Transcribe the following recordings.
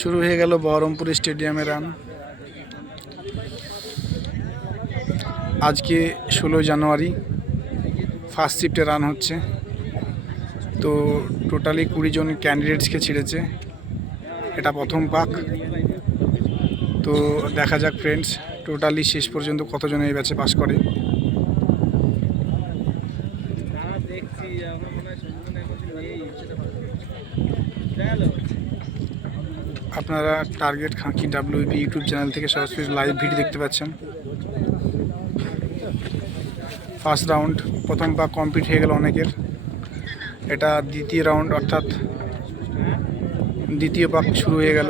শুরু হয়ে গেল বহরমপুর স্টেডিয়ামে রান। আজকে 16 জানুয়ারি ফার্স্ট শিফটে রান হচ্ছে। তো টোটালি 20 জন ক্যান্ডিডেটসকে ছেড়েছে, এটা প্রথম পাক। তো দেখা যাক ফ্রেন্ডস, টোটালি শেষ পর্যন্ত কতজন এই ব্যাচে পাস করে। আপনারা টার্গেট খাঁকি WBP ইউটিউব চ্যানেল থেকে সরাসরি লাইভ ভিডিও দেখতে পাচ্ছেন। ফার্স্ট রাউন্ড প্রথম পাক কমপ্লিট হয়ে গেল অনেকের। এটা দ্বিতীয় রাউন্ড অর্থাৎ দ্বিতীয় পাক শুরু হয়ে গেল।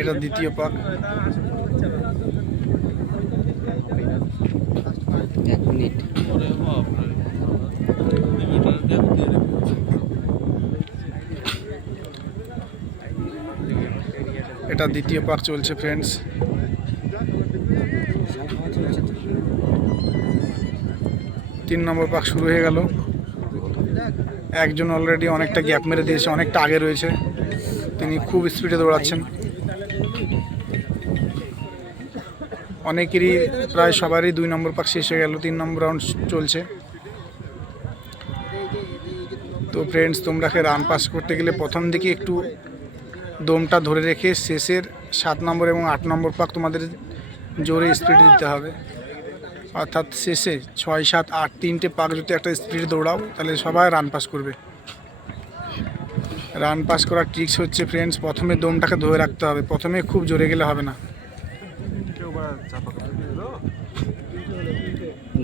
এটা দ্বিতীয় পাক। এটা দ্বিতীয় পাক চলছে ফ্রেন্ডস। তিন নম্বর পাক শুরু হয়ে গেল। একজন অলরেডি অনেকটা গ্যাপ মেরে দিয়েছে, অনেকটা আগে রয়েছে, তিনি খুব স্পিডে দৌড়াচ্ছেন। অনেকেরই প্রায় সবারই 2 নম্বর পাক শেষ হয়ে গেল, 3 নম্বর রাউন্ড চলছে। তো ফ্রেন্ডস, তোমরাকে রান পাস করতে গেলে প্রথম দিকে একটু দমটা ধরে রেখে শেষের 7 নম্বর এবং 8 নম্বর পাক তোমাদের জোরে স্পিড দিতে হবে। অর্থাৎ শেষে 6, 7, 8 তিনটে পাক যদি একটা স্পিড দৌড়াও তাহলে সবাই রান পাস করবে। রান পাস করার ট্রিক্স হচ্ছে ফ্রেন্ডস, প্রথমে দমটাকে ধরে রাখতে হবে, প্রথমে খুব জোরে গেলে হবে না।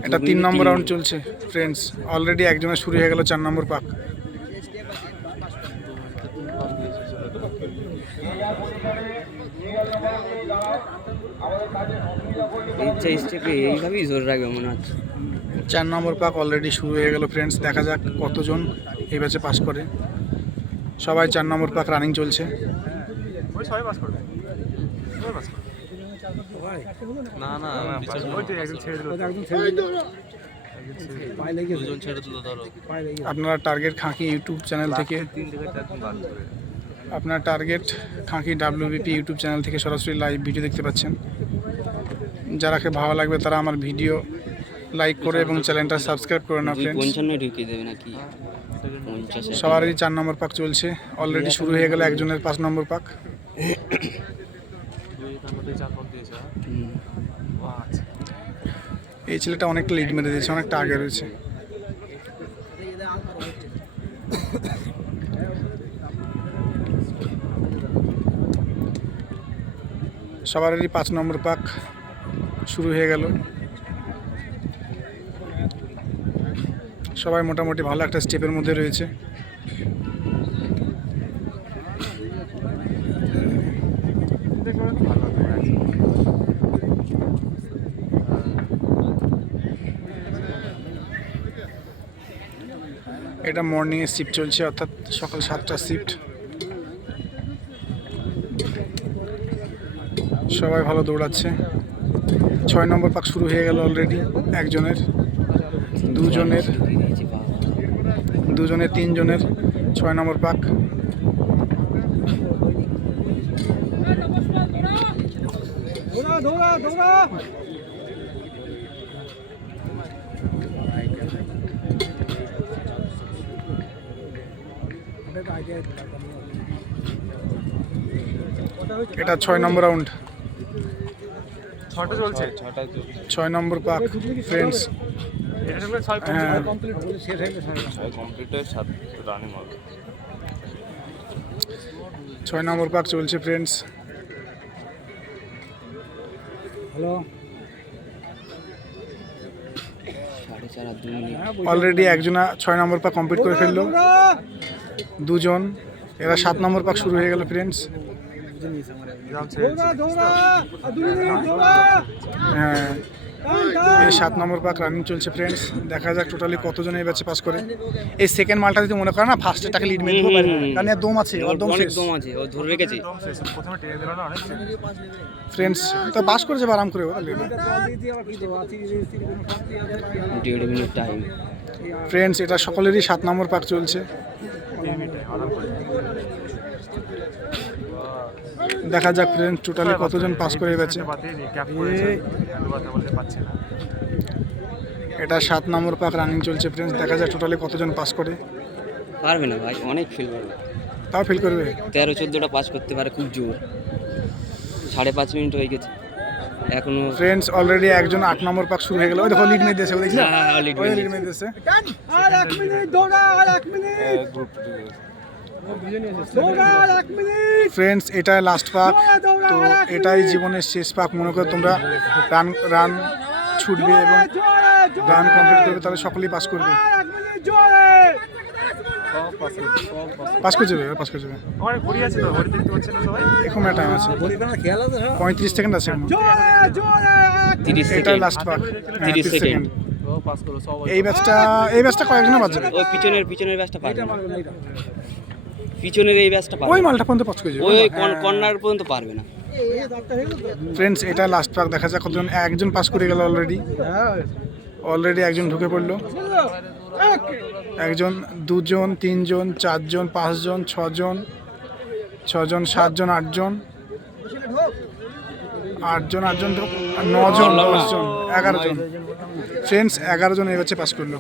এটা 3 নম্বর রাউন্ড চলছে ফ্রেন্ডস। অলরেডি একজনের শুরু হয়ে গেল 4 নম্বর পাক। এইভাবেই জোর রাখবে মনে হচ্ছে। 4 নম্বর পাক অলরেডি শুরু হয়ে গেল ফ্রেন্ডস। দেখা যাক কতজন এই ব্যাচে পাস করে। সবাই 4 নম্বর পাক রানিং চলছে। আপনারা টার্গেট খাঁকি ইউটিউব চ্যানেল থেকে WBP ইউটিউব চ্যানেল থেকে সরাসরি লাইভ ভিডিও দেখতে পাচ্ছেন। যারাকে ভালো লাগবে তারা আমার ভিডিও লাইক করে এবং চ্যানেলটা সাবস্ক্রাইব করে না ফ্রেন্ডস। সবারই 4 নম্বর পাক চলছে। অলরেডি শুরু হয়ে গেল একজনের 5 নম্বর পাক। এই ছেলেটা অনেকটা লিড মেরে দিয়েছে, অনেকটা আগে রয়েছে। সবারই 5 নম্বর পাক শুরু হয়ে গেল। সবাই মোটামুটি ভালো একটা স্টেপের মধ্যে রয়েছে। এটা মর্নিংয়ে শিফট চলছে, অর্থাৎ সকাল 7টার শিফট। সবাই ভালো দৌড়াচ্ছে। 6 নম্বর পাক শুরু হয়ে গেল অলরেডি একজনের, দুজনের, 3জনের 6 নম্বর পাক। এটা 6 নম্বর রাউন্ড, 6 নম্বর পাক ফ্রেন্ডস। 6 নম্বর পাক চলছে ফ্রেন্ডস। অলরেডি একজনা 6 নম্বর পাক কমপ্লিট করে ফেললো, 2জন। এরা 7 নম্বর পাক শুরু হয়ে গেল ফ্রেন্ডস। হ্যাঁ, এই 7 নম্বর পাক রানিং চলছে ফ্রেন্ডস। দেখা যাক টোটালি কতজন এই ব্যাচে পাস করে। এই সেকেন্ড মালটা যদি মনে করে না ফার্স্টে টাকে লিড মেরে দিতে পারে, কারণ এর দম আছে, ওর দম অনেক শেষ দম আছে, ও ধরে রেখেছে। ফ্রেন্ডস তো পাস করে যাবে আরাম করে ও তাহলে। 1.5 মিনিট টাইম। ফ্রেন্ডস এটা সকলেরই 7 নম্বর পাক চলছে। দেখা যাক ফ্রেন্ডস টোটালি কতজন পাস করে গেছে। এটা 7 নম্বর পাক রানিং চলছে ফ্রেন্ডস। দেখা যাক টোটালি কতজন পাস করে। পারবে না ভাই, অনেক ফিল করবে। তাও ফিল করবে। 13-14টা পাস করতে পারে, খুব জোর। 5.5 মিনিট হয়ে গেছে এখনো। ফ্রেন্ডস অলরেডি একজন 8 নম্বর পাক শুরু হয়ে গেল। ওই দেখো লিড মেরে দিয়েছে, ও দেখছিস? হ্যাঁ, lead ওই মেরে লিড মেরে দিয়েছে। আর 1 মিনিট দৌড়া, আর 1 মিনিট দৌড়া, আর 1 মিনিট ফ্রেন্ডস এটা লাস্ট পাক, তো এটাই জীবনের শেষ পাক। মনে করো তোমরা রান ছুটবে এবং রান কমপ্লিট করবে, তাহলে সকলেই পাস করবে। 1 মিনিট জোরে পাস করে যাবে, পাস করে যাবে। এখন টাইম আছে, 35 সেকেন্ড আছে এখন। জোরে জোরে 30 এটা সেকেন্ড। লাস্ট পাক, 30 সেকেন্ড। এই ব্যাচটা কয়েকজন বাজবে। ওই পিছনের ব্যাচটা পারবে না। পিছনের এই ব্যাচটা পারবে ওই না। মালটা পর্যন্ত পাস করে যাবে। ওই কর্নার পর্যন্ত পারবে না। ফ্রেন্ডস এটা লাস্ট পাক। দেখা যাক কতজন। একজন পাস করে গেল অলরেডি একজন ঢুকে পড়লো। একজন, দুজন, তিনজন, চারজন, পাঁচজন, ছজন, 7জন, 8জন, 9জন, 10জন, 11জন। ফ্রেন্ডস 11জন এই ব্যাচে পাস করলো।